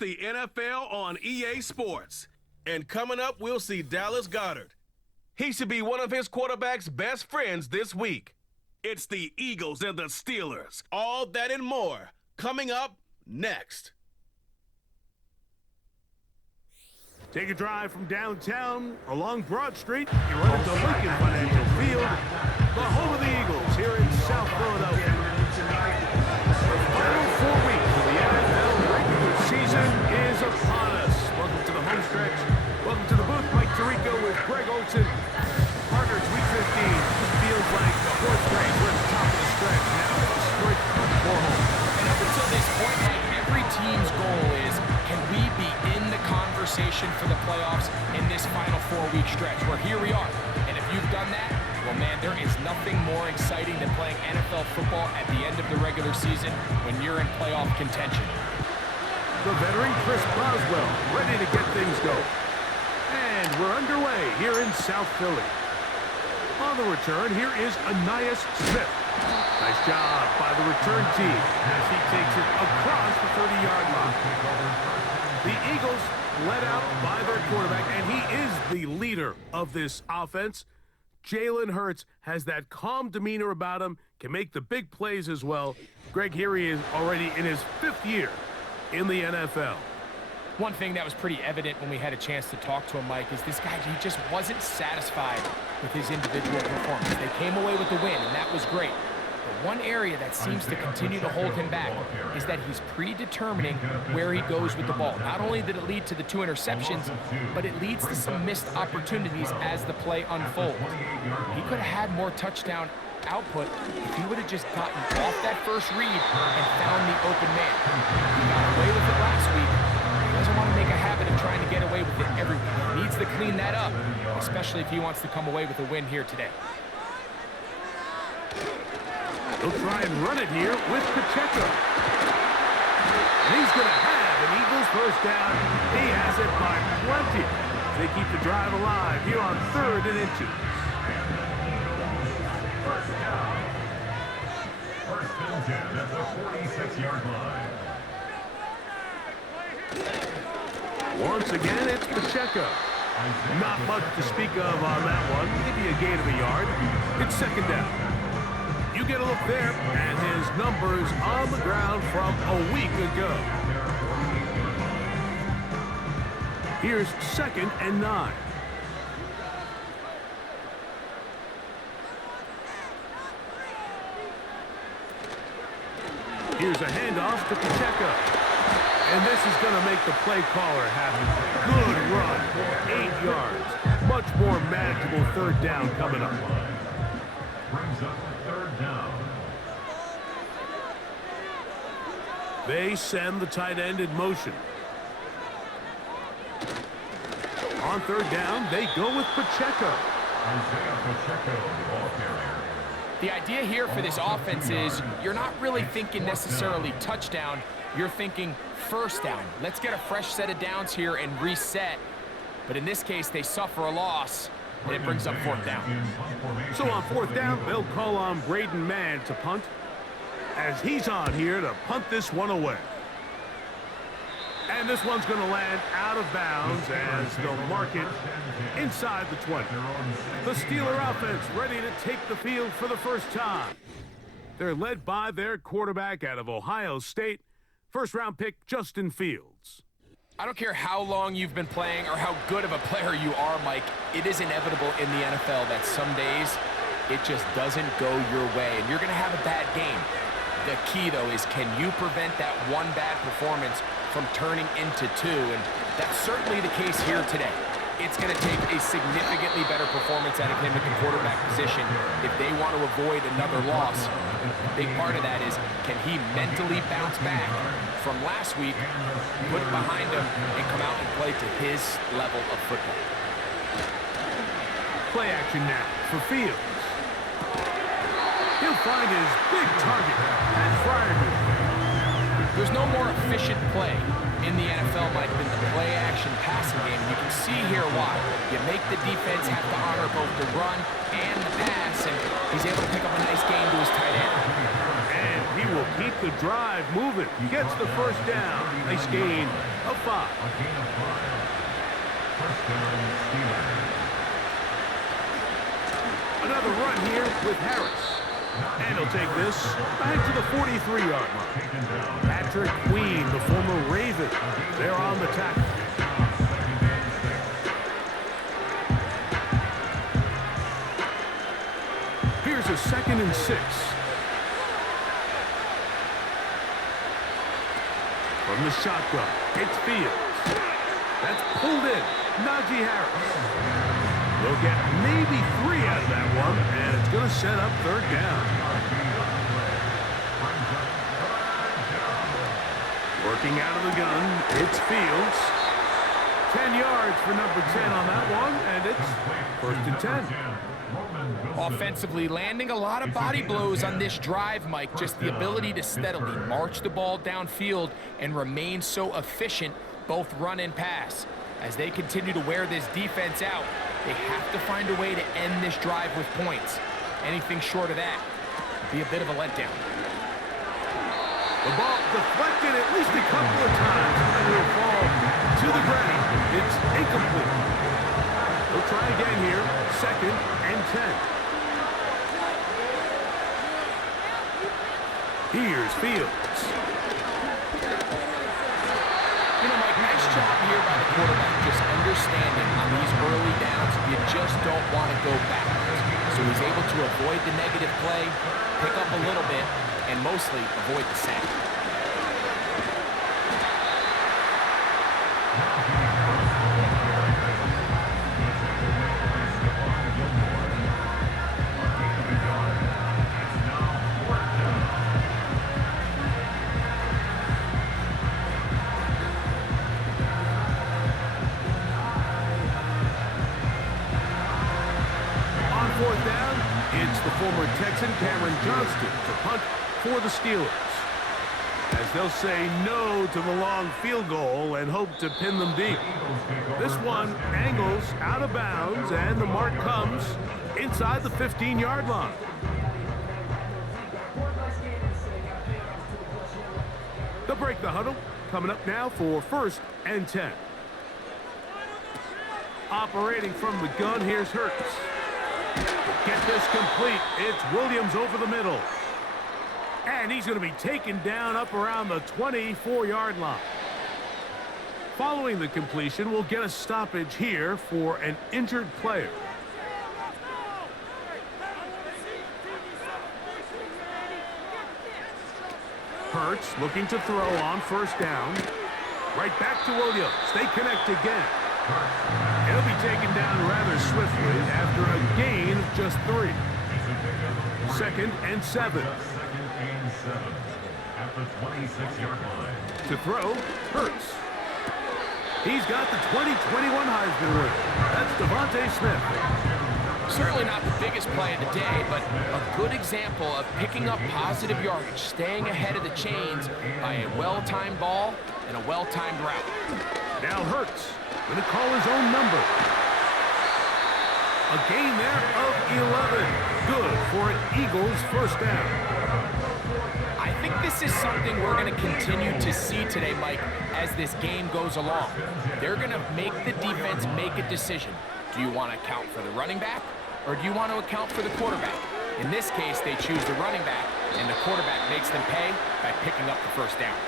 the NFL on EA Sports. And coming up, we'll see Dallas Goedert. He should be one of his quarterback's best friends this week. It's the Eagles and the Steelers. All that and more coming up next. Take a drive from downtown along Broad Street. You run into Lincoln Financial Field, the home of the Eagles here in South Philadelphia. The final 4 weeks of the NFL regular season is upon us. Welcome to the home stretch. Welcome to the booth. Mike Tirico with Greg Olson. Partners, week 15. This feels like the horse race. We're at the top of the stretch now. It's straight for home. And up until this point, Mike, every team's goal is, can we be in the conversation for the playoffs in this final 4-week stretch? Where here we are. And if you've done that, well, man, there is nothing more exciting than playing NFL football at the end of the regular season when you're in playoff contention. The veteran Chris Boswell ready to get things going. And we're underway here in South Philly. On the return, here is Ainias Smith. Nice job by the return team as he takes it across the 30-yard line. The Eagles led out by their quarterback, and he is the leader of this offense. Jalen Hurts has that calm demeanor about him, can make the big plays as well. Greg, here he is already in his 5th year in the NFL. One thing that was pretty evident when we had a chance to talk to him, Mike, is this guy, he just wasn't satisfied with his individual performance. They came away with the win, and that was great. But one area that seems to continue to hold him back is that he's predetermining where he goes with the ball. Not only did it lead to the 2 interceptions, but it leads to some missed opportunities as the play unfolds. He could have had more touchdown output if he would have just gotten off that first read and found the open man. He got away with it last week. He doesn't want to make a habit of trying to get away with it every week. He needs to clean that up, especially if he wants to come away with a win here today. He'll try and run it here with Pacheco. And he's going to have an Eagles first down. He has it by plenty. They keep the drive alive here on 3rd and inches. First and 10 at the 46-yard line. Once again, it's Pacheco. Not much to speak of on that one. Maybe a gain of a yard. It's 2nd down. You get a look there, and his numbers on the ground from a week ago. Here's 2nd and 9. Here's a handoff to Pacheco. And this is going to make the play caller happy. Good run. 8 yards. Much more manageable 3rd down coming up. Brings up 3rd down. They send the tight end in motion. On 3rd down, they go with Pacheco. Isaiah Pacheco, the ball carrier. The idea here for this offense is you're not really thinking necessarily touchdown. You're thinking first down. Let's get a fresh set of downs here and reset. But in this case, they suffer a loss, and it brings up 4th down. So on 4th down, they'll call on Braden Mann to punt, as he's on here to punt this one away. And this one's going to land out of bounds as they'll mark it inside the 20. The Steeler offense ready to take the field for the first time. They're led by their quarterback out of Ohio State, 1st-round pick Justin Fields. I don't care how long you've been playing or how good of a player you are, Mike. It is inevitable in the NFL that some days it just doesn't go your way, and you're going to have a bad game. The key, though, is can you prevent that one bad performance from turning into 2? And that's certainly the case here today. It's going to take a significantly better performance out of him at the quarterback position if they want to avoid another loss. A big part of that is, can he mentally bounce back from last week, put it behind him, and come out and play to his level of football? Play action now for Fields. He'll find his big target at Friday. There's no more efficient play in the NFL, Mike, than the play-action passing game. You can see here why. You make the defense have to honor both the run and the pass, and he's able to pick up a nice gain to his tight end. And he will keep the drive moving. Gets the first down. Nice gain of 5. A gain of 5. First down, Steelers. Another run here with Harris. And he'll take this back to the 43-yard line. Patrick Queen, the former Raven, they're on the tackle. Here's a 2nd and 6. From the shotgun, it's Fields. That's pulled in. Najee Harris. They'll get maybe 3 out of that one, and it's going to set up 3rd down. Working out of the gun, it's Fields. 10 yards for number 10 on that one, and it's 1st and 10. Offensively, landing a lot of body blows on this drive, Mike. Just the ability to steadily march the ball downfield and remain so efficient, both run and pass. As they continue to wear this defense out, they have to find a way to end this drive with points. Anything short of that would be a bit of a letdown. The ball deflected at least a couple of times, and it will fall to the ground. It's incomplete. They'll try again here, 2nd and 10. Here's Fields. You know, Mike, nice job here by the quarterback, just understanding on these early downs, you just don't want to go backwards. So he's able to avoid the negative play, pick up a little bit, and mostly avoid the sack. Texan Cameron Johnston to punt for the Steelers, as they'll say no to the long field goal and hope to pin them deep. This one angles out of bounds, and the mark comes inside the 15-yard line. They'll break the huddle. Coming up now for 1st and 10. Operating from the gun, here's Hurts. Get this complete. It's Williams over the middle. And he's going to be taken down up around the 24-yard line. Following the completion, we'll get a stoppage here for an injured player. Hurts looking to throw on 1st down. Right back to Williams. They connect again. He'll be taken down rather swiftly after a gain of just 3. 2nd and 7. At the 26-yard line. To throw, Hurts. He's got the 2021 Heisman winner. That's Devontae Smith. Certainly not the biggest play of the day, but a good example of picking up positive yardage, staying ahead of the chains by a well-timed ball and a well-timed route. Now Hurts going to call his own number. A gain there of 11. Good for an Eagles 1st down. I think this is something we're going to continue to see today, Mike, as this game goes along. They're going to make the defense make a decision. Do you want to account for the running back, or do you want to account for the quarterback? In this case, they choose the running back, and the quarterback makes them pay by picking up the 1st down.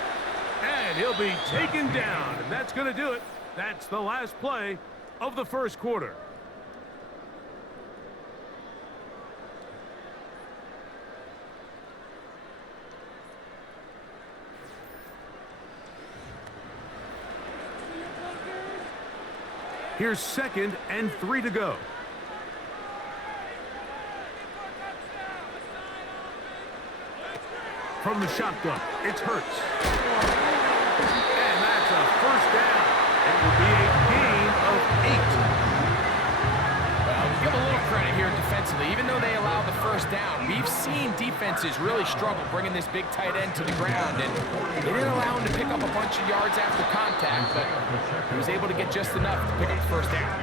And he'll be taken down, and that's going to do it. That's the last play of the 1st quarter. Here's 2nd and 3 to go. From the shotgun, it's Hurts. And that's a 1st down. It will be a gain of 8. Well, we give a little credit here defensively. Even though they allow the 1st down, we've seen defenses really struggle bringing this big tight end to the ground, and they didn't allow him to pick up a bunch of yards after contact, but he was able to get just enough to pick up the 1st down.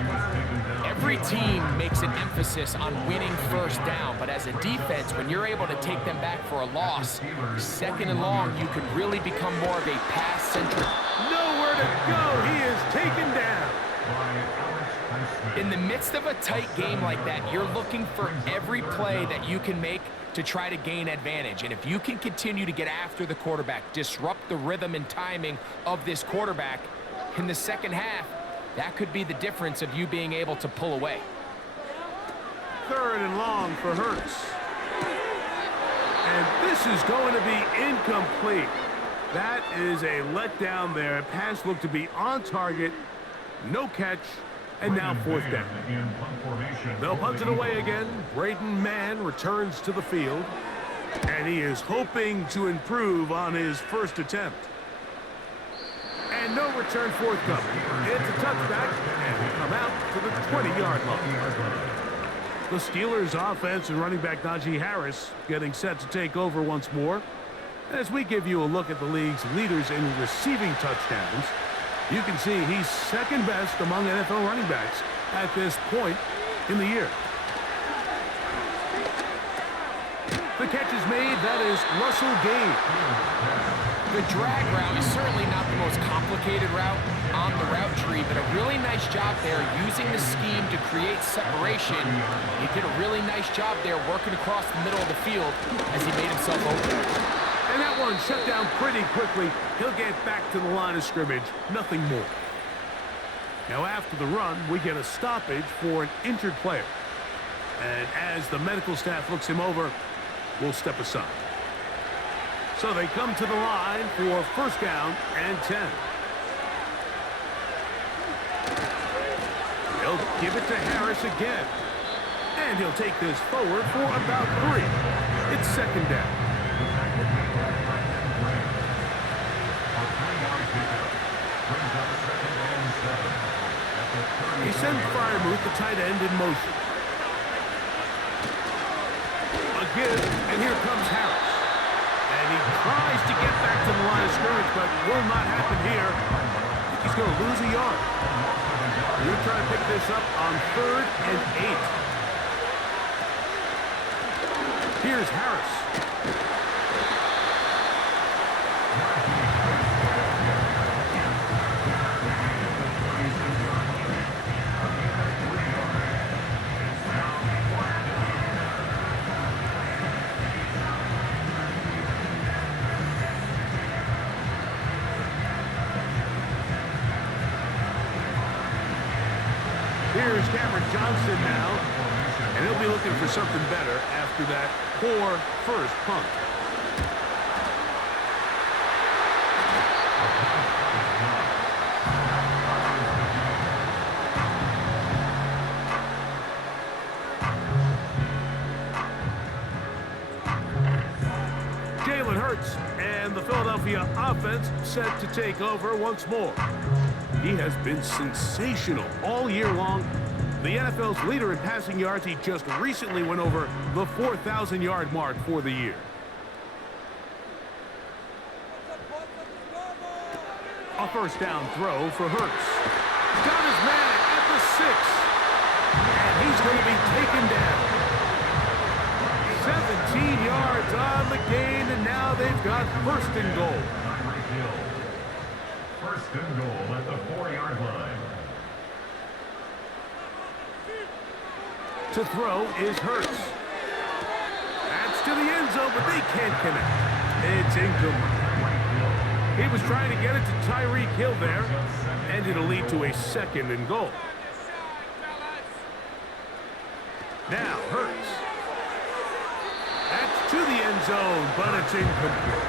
Every team makes an emphasis on winning first down, but as a defense, when you're able to take them back for a loss, second and long, you could really become more of a pass-centric. Nowhere to go. He is taken down. In the midst of a tight game like that, you're looking for every play that you can make to try to gain advantage. And if you can continue to get after the quarterback, disrupt the rhythm and timing of this quarterback in the second half, that could be the difference of you being able to pull away. Third and long for Hurts. And this is going to be incomplete. That is a letdown there. Pass looked to be on target. No catch. And now fourth down. They'll punt it away again. Braden Mann returns to the field. And he is hoping to improve on his first attempt. And no return forthcoming. It's a touchback, and we come out to the 20-yard line. The Steelers' offense and running back Najee Harris getting set to take over once more. As we give you a look at the league's leaders in receiving touchdowns, you can see he's second best among NFL running backs at this point in the year. The catch is made. That is Russell Gage. The drag route is certainly not the most complicated route on the route tree, but a really nice job there using the scheme to create separation. He did a really nice job there working across the middle of the field as he made himself open. And that one shut down pretty quickly. He'll get back to the line of scrimmage. Nothing more. Now after the run, we get a stoppage for an injured player. And as the medical staff looks him over, we'll step aside. So they come to the line for first down and 10. They'll give it to Harris again. And he'll take this forward for about 3. It's second down. He sends Fryermuth, the tight end, in motion. Again, and here comes Harris. And he tries to get back to the line of scrimmage, but will not happen here. He's going to lose a yard. He'll try to pick this up on 3rd and 8. Here's Harris. Here's Cameron Johnson now, and he'll be looking for something better after that poor first punt. Jalen Hurts and the Philadelphia offense set to take over once more. He has been sensational all year long. The NFL's leader in passing yards, he just recently went over the 4,000-yard mark for the year. A first down throw for Hurts. Got his man at the 6. And he's going to be taken down. 17 yards on the gain, and now they've got first and goal. First and goal at the 4-yard line. To throw is Hurts. That's to the end zone, but they can't connect. It's incomplete. He was trying to get it to Tyreek Hill there, and it'll lead to a second and goal. Now Hurts. That's to the end zone, but it's incomplete.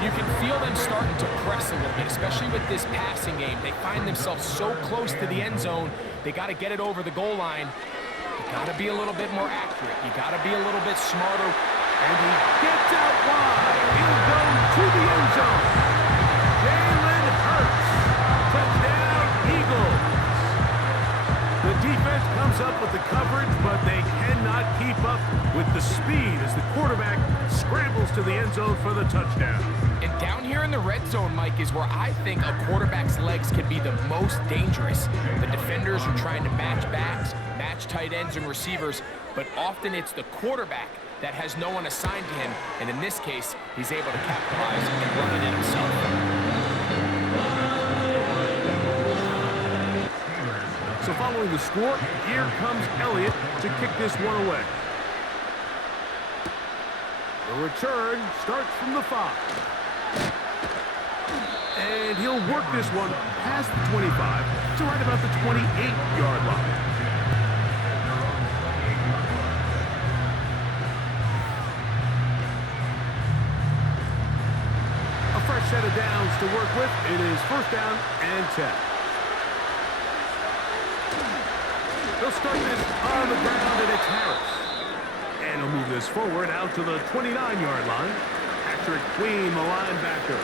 You can feel them starting to press a little bit, especially with this passing game. They find themselves so close to the end zone, they got to get it over the goal line. You got to be a little bit more accurate. You got to be a little bit smarter. And he gets out wide. He'll go to the end zone. Jalen Hurts. Touchdown, Eagles. The defense comes up with the coverage, but they cannot keep keep up with the speed as the quarterback scrambles to the end zone for the touchdown. And down here in the red zone, Mike, is where I think a quarterback's legs can be the most dangerous. The defenders are trying to match backs, match tight ends and receivers, but often it's the quarterback that has no one assigned to him, and in this case, he's able to capitalize and run it in himself. So following the score, here comes Elliott to kick this one away. The return starts from the 5. And he'll work this one past the 25 to right about the 28-yard line. A fresh set of downs to work with. It is first down and 10. They'll start this on the ground, and it's Harris. And he'll move this forward out to the 29-yard line. Patrick Queen, the linebacker.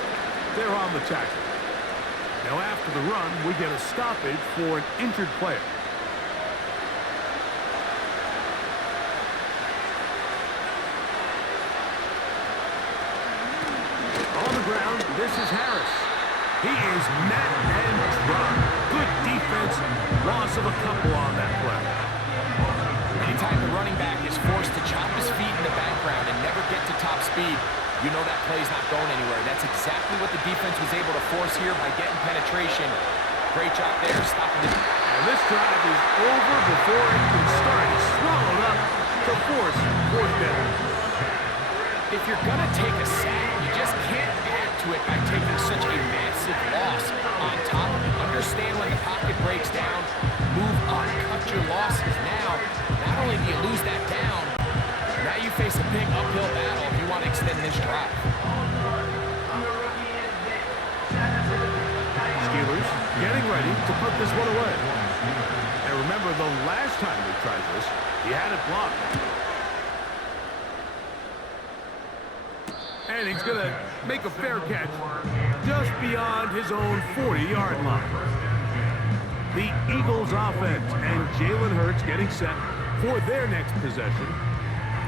They're on the tackle. Now after the run, we get a stoppage for an injured player. On the ground, this is Harris. He is met and dropped. Good defense. Loss of a couple on that play. Anytime the running back is forced to chop his feet in the background and never get to top speed, you know that play's not going anywhere. That's exactly what the defense was able to force here by getting penetration. Great job there, stopping it. And this drive is over before it can start. Swallowed up to force fourth down. If you're going to take a sack, you just can't add to it by taking such a massive loss on top of it. Understand when the pocket breaks down, move up, cut your losses. Now, not only do you lose that down, now you face a big uphill battle if you want to extend this drive. Steelers getting ready to put this one away. And remember, the last time they tried this, he had it blocked. And he's going to make a fair catch just beyond his own 40-yard line. The Eagles offense and Jalen Hurts getting set for their next possession.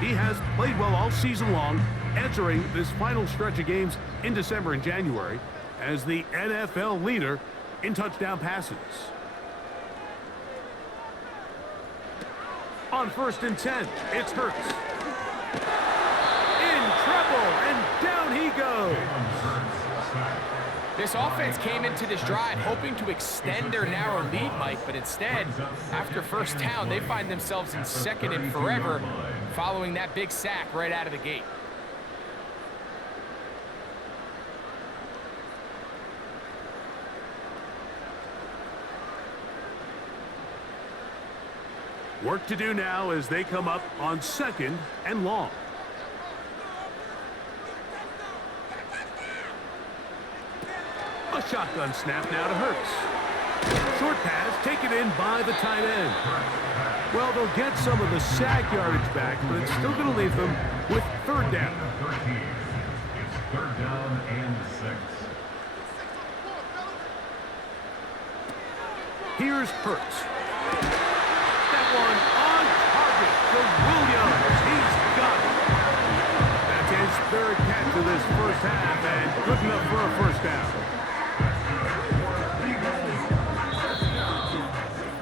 He has played well all season long, entering this final stretch of games in December and January as the NFL leader in touchdown passes. On 1st and 10, it's Hurts. In trouble, and down he goes. This offense came into this drive hoping to extend their narrow lead, Mike, but instead, after first down, they find themselves in second and forever following that big sack right out of the gate. Work to do now as they come up on 2nd and long. A shotgun snap now to Hurts. Short pass taken in by the tight end. Well, they'll get some of the sack yardage back, but it's still going to leave them with 3rd down. It's 3rd down and 6. Here's Hurts. That one on target for Williams. He's got it. That's his 3rd catch of this first half, and good enough for a first down.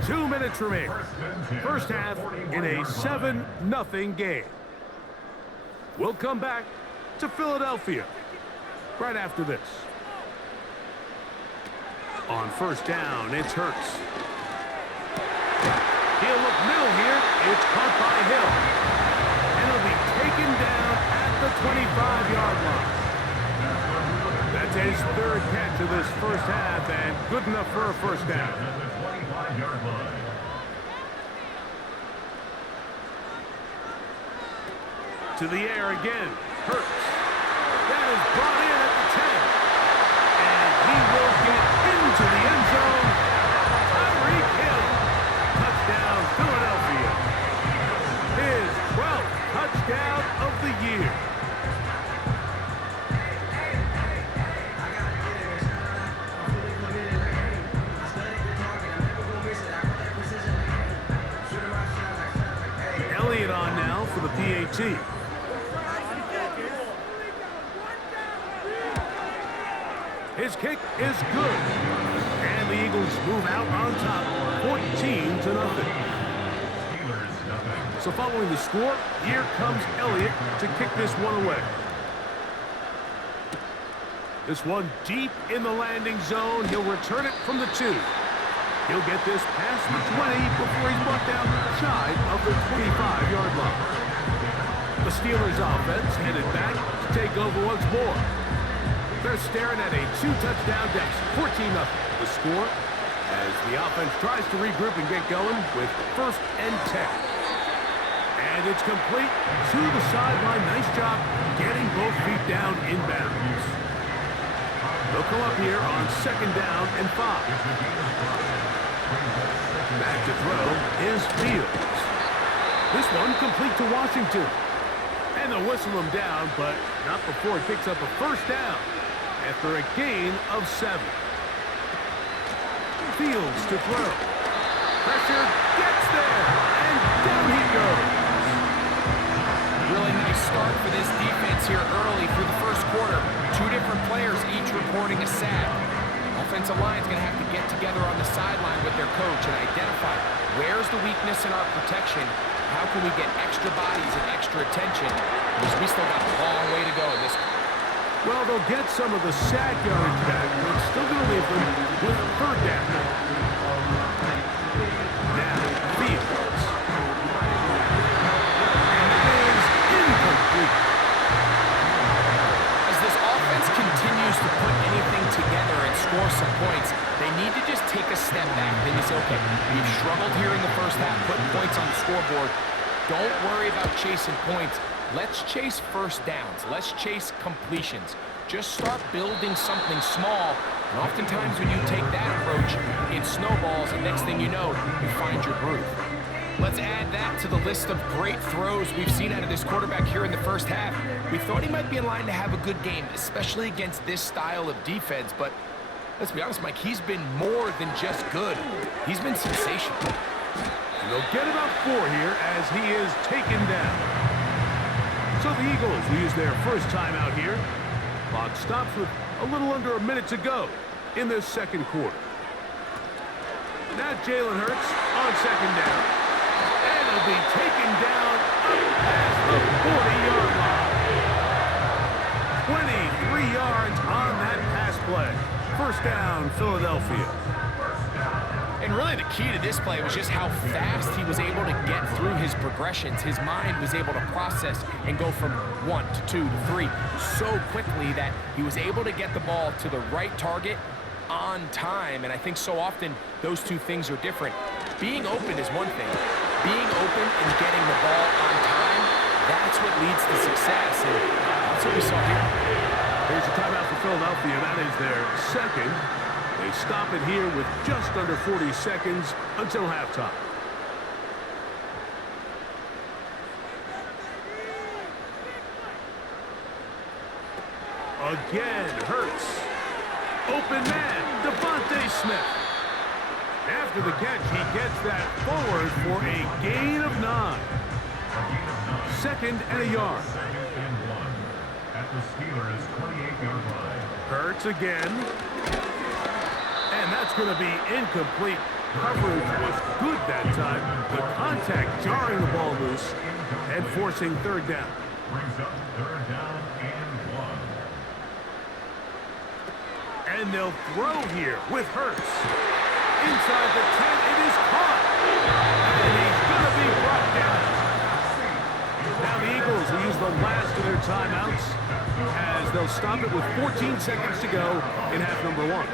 2 minutes remain. First half in a 7-0 game. We'll come back to Philadelphia right after this. On 1st down, it's Hurts. He'll look middle here. It's caught by Hill. And he'll be taken down at the 25-yard line. That's his 3rd catch of this first half, and good enough for a first down. To the air again. Hurts. That is brought in at the 10. And he will get into the end zone. Tyreek Hill. Touchdown, Philadelphia. His 12th touchdown of the year. Elliott on now for the PAT. His kick is good. And the Eagles move out on top, 14-0. So following the score, here comes Elliott to kick this one away. This one deep in the landing zone. He'll return it from the 2. He'll get this past the 20 before he's brought down shy of the 25-yard line. The Steelers offense headed back to take over once more. They're staring at a 2-touchdown deficit, 14-0. The score as the offense tries to regroup and get going with 1st and 10. And it's complete to the sideline. Nice job getting both feet down inbounds. They'll come up here on 2nd down and 5. Back to throw is Fields. This one complete to Washington. And they'll whistle him down, but not before he picks up a 1st down after a gain of 7. Fields to throw. Pressure gets there, and down he goes. Really nice start for this defense here early through the 1st quarter. 2 different players each reporting a sack. Offensive line's going to have to get together on the sideline with their coach and identify where's the weakness in our protection. How can we get extra bodies and extra attention? Because we still got a long way to go in this. Well, they'll get some of the sack yardage back, but it's still going to leave them with 3rd down. Now, Fields. And it is incomplete. As this offense continues to put anything together and score some points, they need to just take a step back. They just say, okay, we've struggled here in the 1st half, putting points on the scoreboard. Don't worry about chasing points. Let's chase 1st downs. Let's chase completions. Just start building something small. And oftentimes when you take that approach, it snowballs, and next thing you know, you find your groove. Let's add that to the list of great throws we've seen out of this quarterback here in the 1st half. We thought he might be in line to have a good game, especially against this style of defense, but let's be honest, Mike, he's been more than just good. He's been sensational. And they'll get about 4 here as he is taken down. So the Eagles will use their 1st timeout here. Clock stops with a little under a minute to go in this 2nd quarter. Now Jalen Hurts on 2nd down. And he'll be taken down up past the 40-yard line. 23 yards on that pass play. 1st down, Philadelphia. And really the key to this play was just how fast he was able to get through his progressions. His mind was able to process and go from 1 to 2 to 3 so quickly that he was able to get the ball to the right target on time. And I think so often those 2 things are different. Being open is one thing. Being open and getting the ball on time, that's what leads to success. And that's what we saw here. Here's a timeout for Philadelphia. That is their 2nd. They stop it here with just under 40 seconds until halftime. Again, Hurts. Open man, Devontae Smith. After the catch, he gets that forward for a gain of 9. 2nd and a yard. At the Steelers' 28-yard line. Hurts again. And that's going to be incomplete. Coverage was good that time. The contact jarring the ball loose and forcing 3rd down. Brings up 3rd down and 1. And they'll throw here with Hurts. Inside the 10, it is caught. And he's going to be brought down. Now the Eagles will use the last of their timeouts as they'll stop it with 14 seconds to go in half number 1.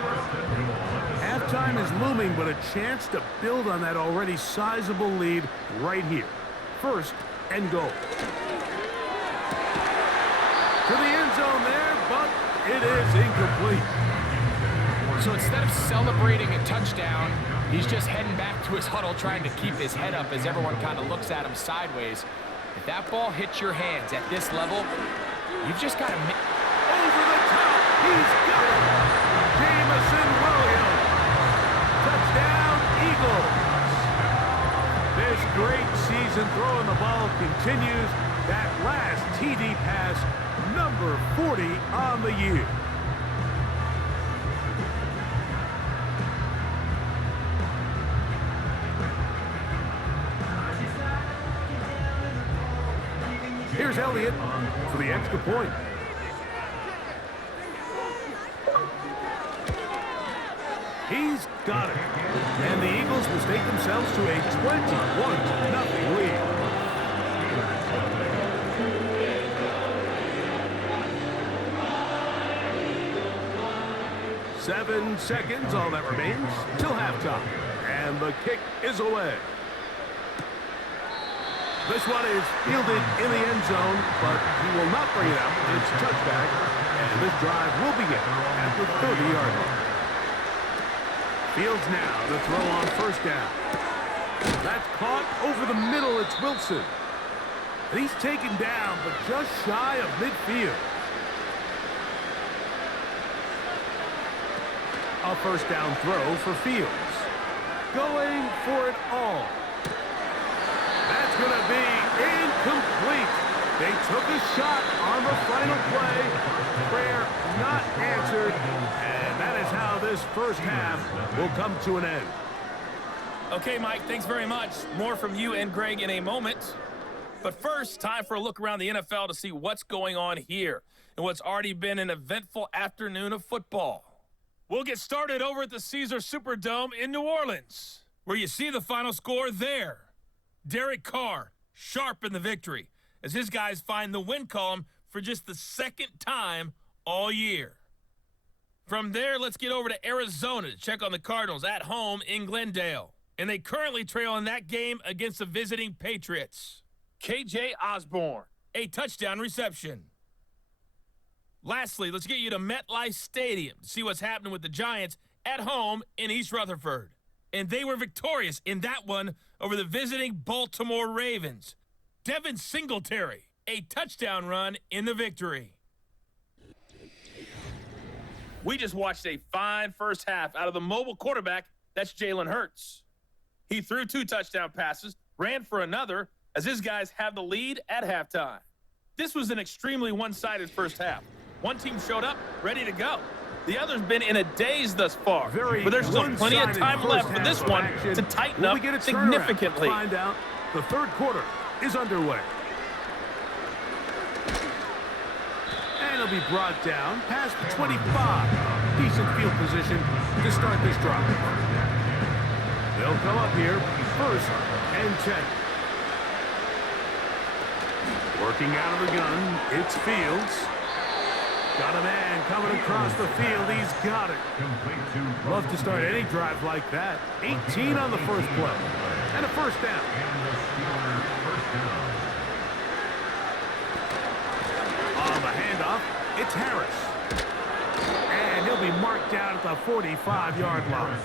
Halftime is looming, but a chance to build on that already sizable lead right here. 1st and goal. To the end zone there, but it is incomplete. So instead of celebrating a touchdown, he's just heading back to his huddle trying to keep his head up as everyone kind of looks at him sideways. If that ball hits your hands at this level, you've just got to... Over the top, he's got it. Jamison Williams. Touchdown, Eagles. This great season throwing the ball continues. That last TD pass, number 40 on the year. Here's Elliott for the extra point. He's got it. And the Eagles will take themselves to a 21-0 lead. 7 seconds, all that remains, till halftime. And the kick is away. This one is fielded in the end zone, but he will not bring it out. It's a touchback, and this drive will begin at the 30-yard line. Fields now to throw on first down. That's caught over the middle. It's Wilson. And he's taken down, but just shy of midfield. A first down throw for Fields. Going for it all. That's going to be incomplete. They took a shot on the final play. Prayer not answered. And that is how this first half will come to an end. Okay, Mike, thanks very much. More from you and Greg in a moment. But first, time for a look around the NFL to see what's going on here and what's already been an eventful afternoon of football. We'll get started over at the Caesar Superdome in New Orleans, where you see the final score there. Derek Carr, sharp in the victory, as his guys find the win column for just the second time all year. From there, let's get over to Arizona to check on the Cardinals at home in Glendale. And they currently trail in that game against the visiting Patriots. KJ Osborne, a touchdown reception. Lastly, let's get you to MetLife Stadium to see what's happening with the Giants at home in East Rutherford. And they were victorious in that one over the visiting Baltimore Ravens. Devin Singletary, a touchdown run in the victory. We just watched a fine first half out of the mobile quarterback, that's Jalen Hurts. He threw 2 touchdown passes, ran for another, as his guys have the lead at halftime. This was an extremely one-sided first half. One team showed up, ready to go. The other's been in a daze thus far, but there's still plenty of time left for this one to tighten up significantly. Find out. The third quarter is underway. And it'll be brought down past the 25. Decent field position to start this drive. They'll come up here, 1st and 10. Working out of the gun, it's Fields. Got a man coming across the field. He's got it. Love to start any drive like that. 18 on the first play. And a first down. On the handoff, it's Harris. And he'll be marked down at the 45-yard line.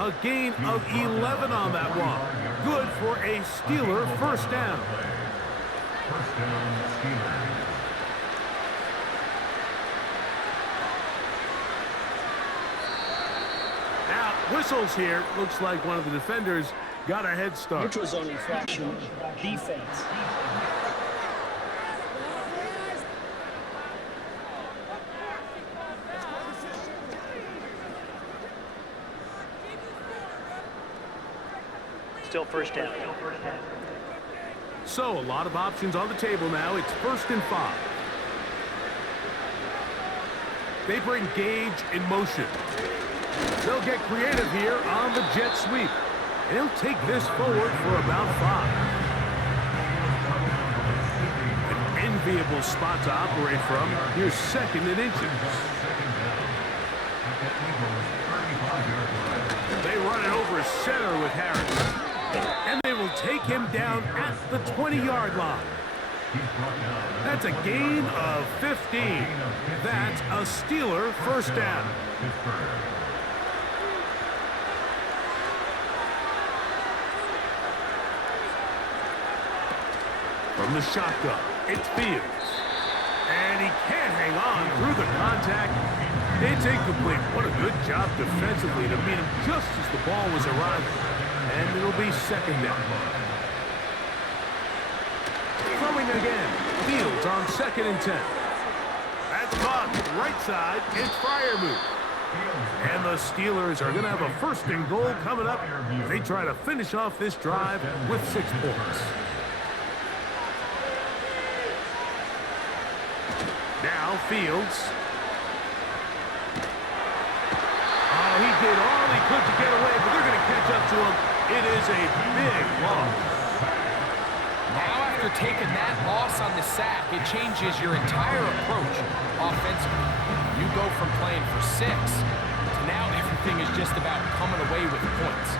A gain of 11 on that one. Good for a Steeler first down. First down, Steelers. Whistles here. Looks like one of the defenders got a head start. Neutral zone infraction, defense. Still first down. So a lot of options on the table now. It's 1st and 5. They bring Gage in motion. They'll get creative here on the jet sweep. And he'll take this forward for about 5. An enviable spot to operate from. Here's 2nd and inches. They run it over center with Harris. And they will take him down at the 20-yard line. That's a gain of 15. That's a Steeler first down. From the shotgun, it's Fields. And he can't hang on through the contact. It's incomplete. What a good job defensively to meet him just as the ball was arriving. And it'll be second down. Throwing again. Fields on 2nd and 10. That's caught. Right side. It's Freiermuth. And the Steelers are going to have a 1st and goal coming up. They try to finish off this drive with 6 points. Now Fields. Oh, he did all he could to get away, but they're going to catch up to him. It is a big loss. Now after taking that loss on the sack, it changes your entire approach offensively. You go from playing for 6 to now everything is just about coming away with points.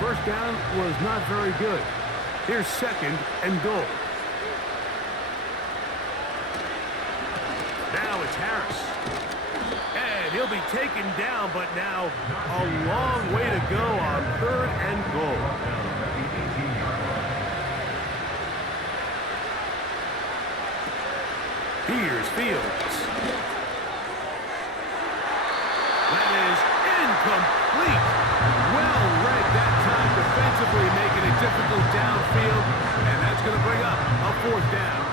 First down was not very good. Here's 2nd and goal. Now it's Harris. And he'll be taken down, but now a long way to go on 3rd and goal. Here's Fields. That is incomplete. Well read that time defensively, making it difficult downfield, and that's going to bring up a 4th down.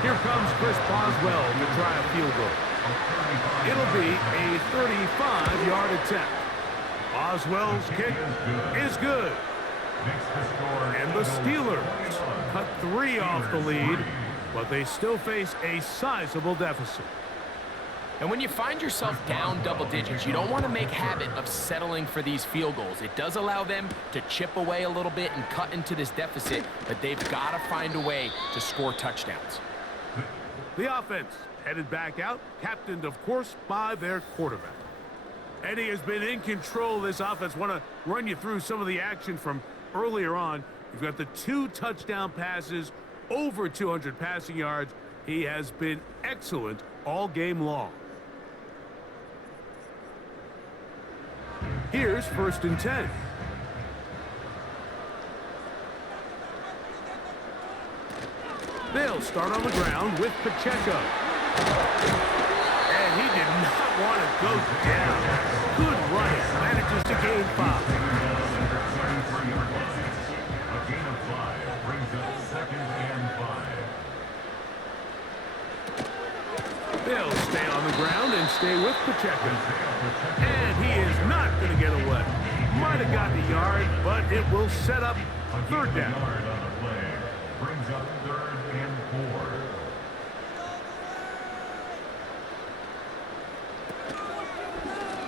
Here comes Chris Boswell to try a field goal. It'll be a 35-yard attempt. Boswell's kick is good. And the Steelers cut 3 off the lead, but they still face a sizable deficit. And when you find yourself down double digits, you don't want to make habit of settling for these field goals. It does allow them to chip away a little bit and cut into this deficit, but they've got to find a way to score touchdowns. The offense headed back out, captained, of course, by their quarterback. Eddie has been in control of this offense. Want to run you through some of the action from earlier on. You've got the 2 touchdown passes, over 200 passing yards. He has been excellent all game long. Here's 1st and 10. They'll start on the ground with Pacheco. And he did not want to go down. Good running. Manages to gain 5. A gain of 5 brings up 2nd and 5. They'll stay on the ground and stay with Pacheco. And he is not going to get away. Might have gotten a yard, but it will set up 3rd down. Brings up 3rd and 4.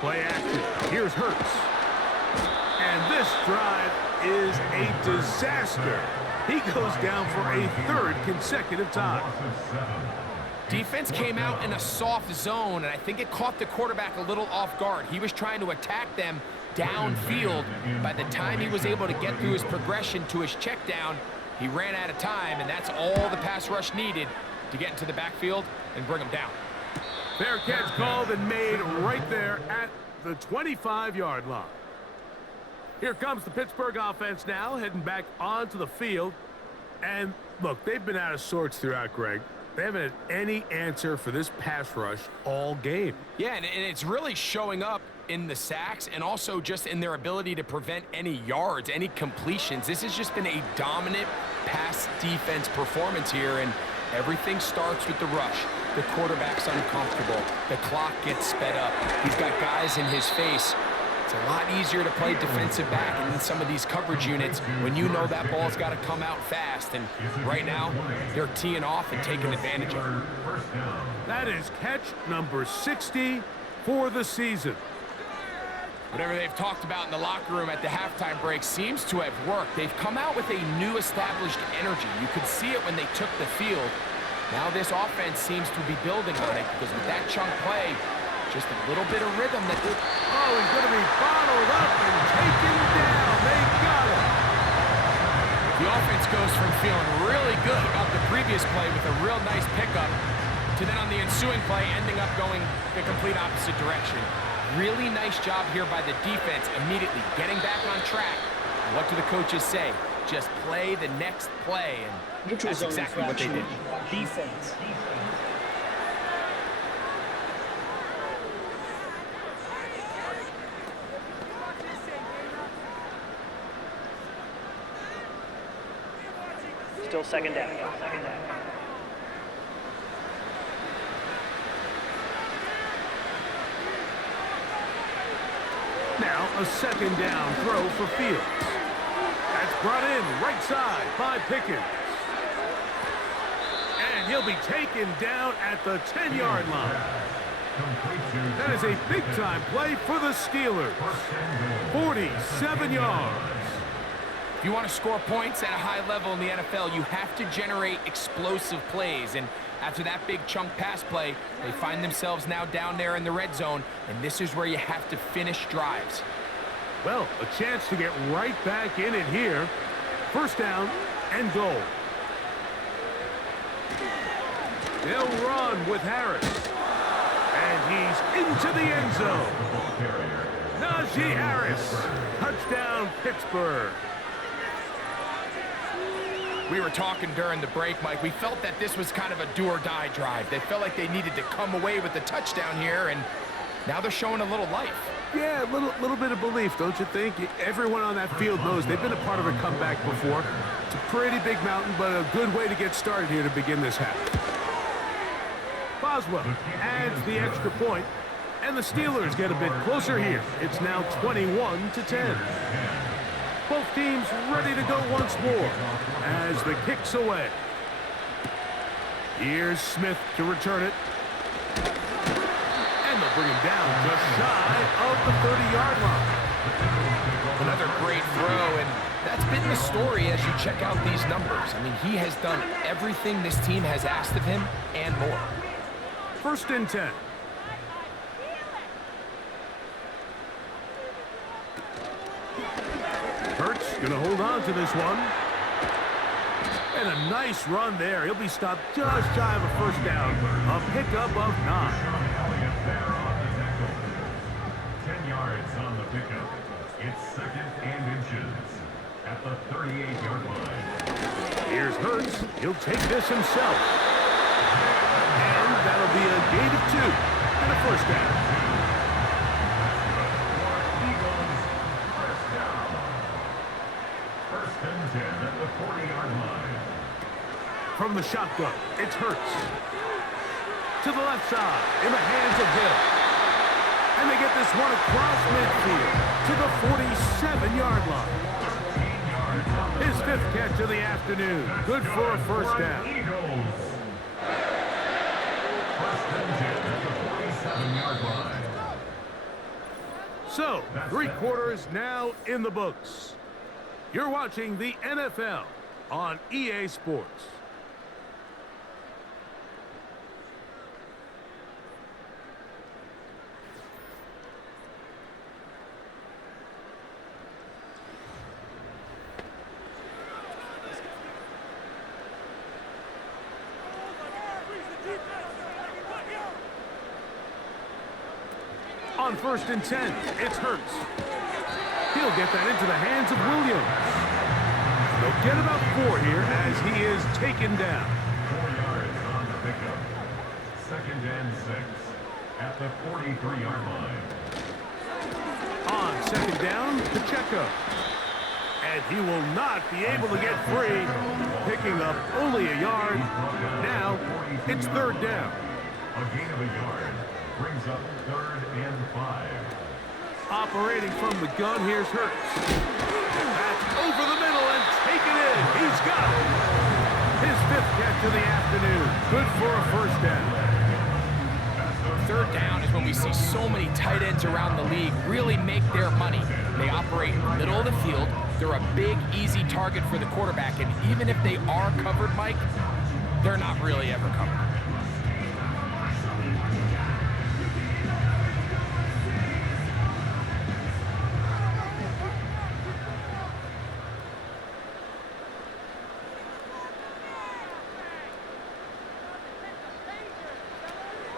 Play action. Here's Hurts. And this drive is a disaster. He goes down for a 3rd consecutive time. Defense came out in a soft zone, and I think it caught the quarterback a little off guard. He was trying to attack them downfield. By the time he was able to get through his progression to his check down, he ran out of time, and that's all the pass rush needed to get into the backfield and bring him down. Fair catch called and made right there at the 25-yard line. Here comes the Pittsburgh offense now, heading back onto the field. And look, they've been out of sorts throughout, Greg. They haven't had any answer for this pass rush all game. Yeah, and it's really showing up in the sacks and also just in their ability to prevent any yards, any completions. This has just been a dominant pass defense performance here, and everything starts with the rush. The quarterback's uncomfortable. The clock gets sped up. He's got guys in his face. It's a lot easier to play defensive back in some of these coverage units when you know that ball's got to come out fast. And right now, they're teeing off and taking advantage of it. That is catch number 60 for the season. Whatever they've talked about in the locker room at the halftime break seems to have worked. They've come out with a new established energy. You could see it when they took the field. Now this offense seems to be building on it because with that chunk play, just a little bit of rhythm that... Oh, he's going to be bottled up and taken down. They got him. The offense goes from feeling really good about the previous play with a real nice pickup to then on the ensuing play ending up going the complete opposite direction. Really nice job here by the defense, immediately getting back on track. And what do the coaches say? Just play the next play, and that's exactly what they did. Defense. Still second down. Now a second down throw for Fields. That's brought in right side by Pickens. And he'll be taken down at the 10-yard line. That is a big-time play for the Steelers. 47 yards. If you want to score points at a high level in the NFL, you have to generate explosive plays. And after that big chunk pass play, they find themselves now down there in the red zone, and this is where you have to finish drives. Well, a chance to get right back in it here. First down and goal. They'll run with Harris. And he's into the end zone. Najee Harris. Touchdown, Pittsburgh. We were talking during the break, Mike. We felt that this was kind of a do-or-die drive. They felt like they needed to come away with the touchdown here, and now they're showing a little life. Yeah, a little bit of belief, don't you think? Everyone on that field knows they've been a part of a comeback before. It's a pretty big mountain, but a good way to get started here to begin this half. Boswell adds the extra point, and the Steelers get a bit closer here. It's now 21-10. Both teams ready to go once more as the kick's away. Here's Smith to return it. And they'll bring him down just shy of the 30-yard line. Another great throw, and that's been the story as you check out these numbers. I mean, he has done everything this team has asked of him and more. First and 10. Hurts gonna hold on to this one. And a nice run there. He'll be stopped just shy of a first down. A pickup of 9. 10 yards on the pickup. It's second and inches at the 38-yard line. Here's Hurts. He'll take this himself. And that'll be a gain of 2 and a first down. At the 40-yard line. From the shotgun, it's Hurts. To the left side, in the hands of Hill. And they get this one across midfield to the 47-yard line. His 5th catch of the afternoon. Good for a first down. First and 10 at the 47-yard line. So, 3 quarters now in the books. You're watching the NFL on EA Sports. On first and 10, it's Hurts. He'll get that into the hands of Williams. They'll get about 4 here as he is taken down. 4 yards on the pickup. Second and 6 at the 43-yard line. On second down, Pacheco. And he will not be able to get free, picking up only a yard. Now, it's third down. A gain of a yard brings up 3rd and 5. Operating from the gun, here's Hurts. That's over the middle and taken in. He's got it. His 5th catch of the afternoon. Good for a first down. Third down is when we see so many tight ends around the league really make their money. They operate in the middle of the field. They're a big, easy target for the quarterback. And even if they are covered, Mike, they're not really ever covered.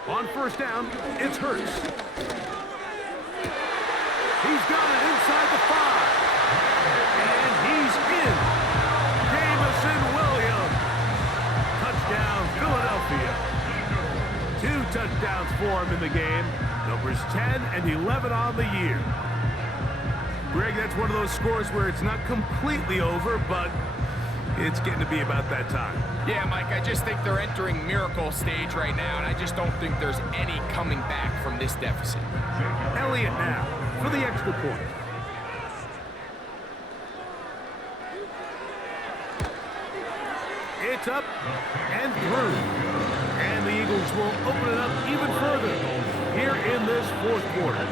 On first down, it's Hurts. He's got it inside the 5. And he's in. Jamison Williams. Touchdown, Philadelphia. 2 touchdowns for him in the game. Numbers 10 and 11 on the year. Greg, that's one of those scores where it's not completely over, but It's getting to be about that time. Yeah, Mike, I just think they're entering miracle stage right now, and I just don't think there's any coming back from this deficit. Elliott now for the extra point. It's up and through. And the Eagles will open it up even further here in this fourth quarter.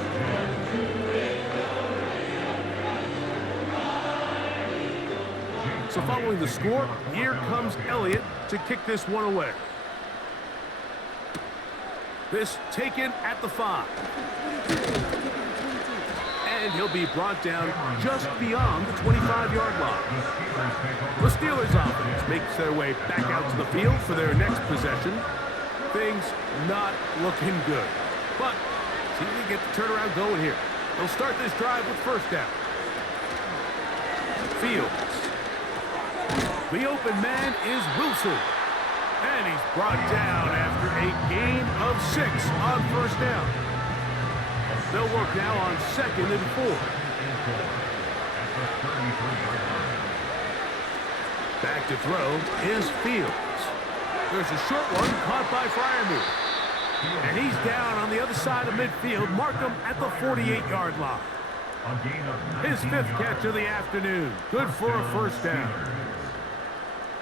So following the score, here comes Elliott to kick this one away. This taken at the 5. And he'll be brought down just beyond the 25-yard line. The Steelers offense makes their way back out to the field for their next possession. Things not looking good. But see if we can get the turnaround going here. They'll start this drive with first down. Fields. The open man is Wilson. And he's brought down after a gain of 6 on first down. They'll work now on 2nd and 4. Back to throw is Fields. There's a short one caught by Freiermuth. And he's down on the other side of midfield. Mark him at the 48-yard line. His 5th catch of the afternoon. Good for a first down.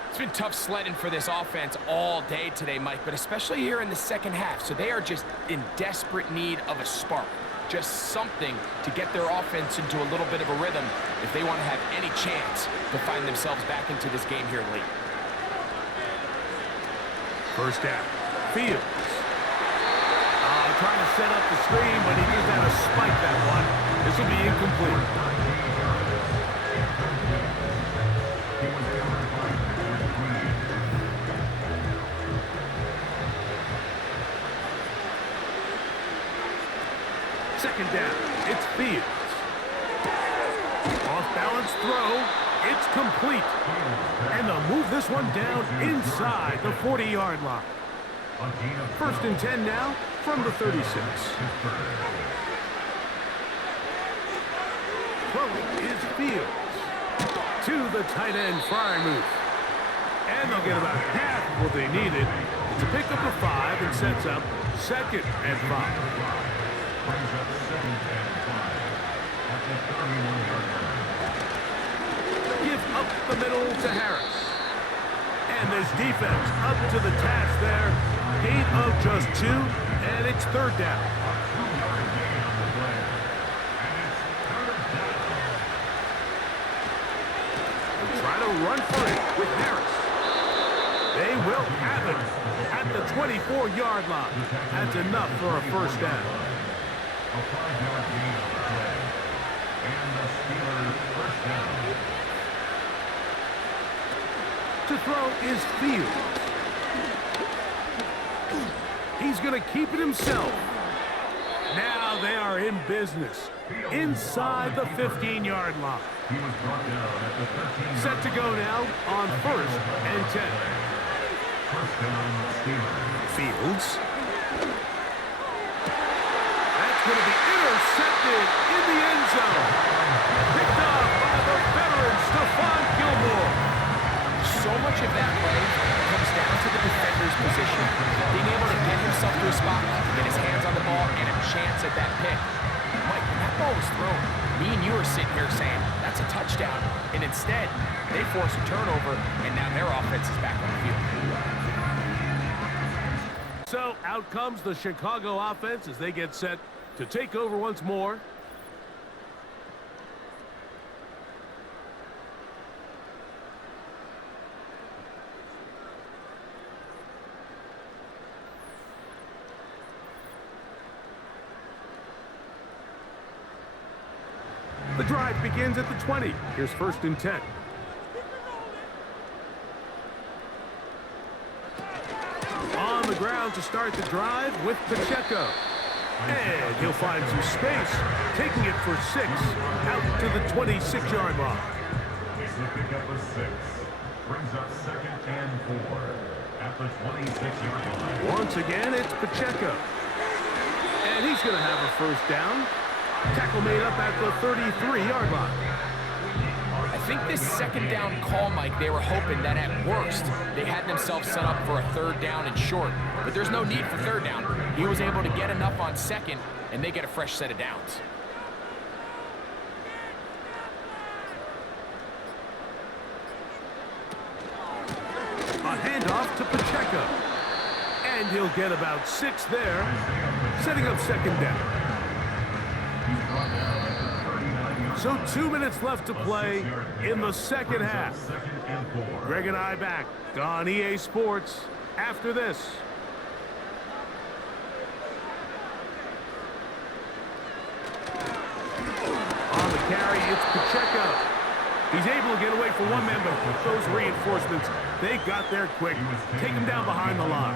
It's been tough sledding for this offense all day today, Mike, but especially here in the second half. So they are just in desperate need of a spark. Just something to get their offense into a little bit of a rhythm if they want to have any chance to find themselves back into this game here late. First down. Fields. Trying to set up the screen, but he just had to spike that one. This will be incomplete. Second down, it's Fields. Off-balance throw, it's complete. And they'll move this one down inside the 40-yard line. First and 10 now from the 36. Throwing is Fields. To the tight end, Freiermuth. And they'll get about half of what they needed. It's a pickup of 5 and sets up 2nd and 5. Give up the middle to Harris. And this defense up to the task there. Gain of just 2, and it's 3rd down. They'll try to run for it with Harris. They will have it at the 24-yard line. That's enough for a first down. A 5-yard gain on the play. And the Steelers first down. To throw is Fields. He's going to keep it himself. Now they are in business. Inside the 15-yard line. He was brought down at the 13-yard Set to go now on 1st and 10. First down, Steelers. Fields. That's going to be intercepted in the end zone. Picked off by the veteran, Stephon Gilmore. So much of that play comes down to the defender's position, being able to get himself to a spot, get his hands on the ball, and a chance at that pick. Mike, when that ball was thrown, me and you are sitting here saying, that's a touchdown. And instead, they force a turnover, and now their offense is back on the field. So out comes the Chicago offense as they get set to take over once more. The drive begins at the 20. Here's 1st and 10. On the ground to start the drive with Pacheco. And he'll find some space, taking it for 6 out to the 26-yard line. It's the pickup of 6. Brings up 2nd and 4 at the 26-yard line. Once again, it's Pacheco. And he's going to have a first down. Tackle made up at the 33-yard line. I think this second down call, Mike, they were hoping that at worst they had themselves set up for a third down and short. But there's no need for third down. He was able to get enough on second, and they get a fresh set of downs. A handoff to Pacheco. And he'll get about 6 there, setting up second down. So 2 minutes left to play in the second half. Greg and I back on EA Sports after this. On the carry, it's Pacheco. He's able to get away from one man, but those reinforcements, they got there quick. Take him down behind the line.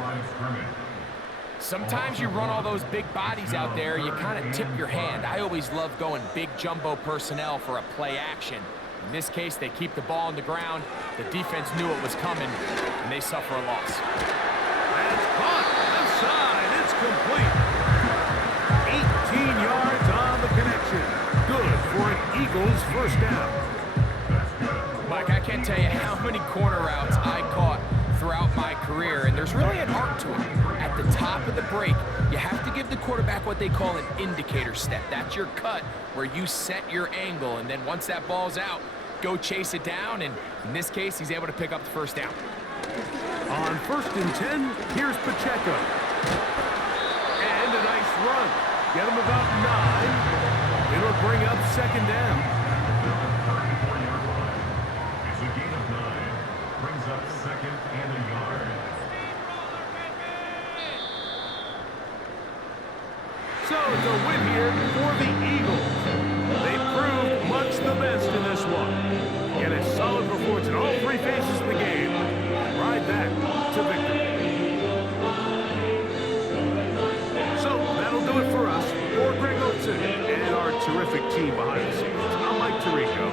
Sometimes you run all those big bodies out there, you kind of tip your hand. I always love going big jumbo personnel for a play action. In this case, they keep the ball on the ground. The defense knew it was coming, and they suffer a loss. That's caught. Left side. It's complete. 18 yards on the connection. Good for an Eagles first down. Mike, I can't tell you how many corner routes I caught throughout my career, and there's really an art to it. At the top of the break, you have to give the quarterback what they call an indicator step. That's your cut where you set your angle, and then once that ball's out, go chase it down, and in this case, he's able to pick up the first down. On 1st and 10, here's Pacheco. And a nice run. Get him about 9. It'll bring up second down. It's a gain of 9. Brings up second and a yard. So it's a win here for the Eagles. They proved much the best in this one. Get a solid performance in all 3 phases of the game. Ride that to victory. So that'll do it for us. For Greg Olson and our terrific team behind the scenes, I'm Mike Tirico.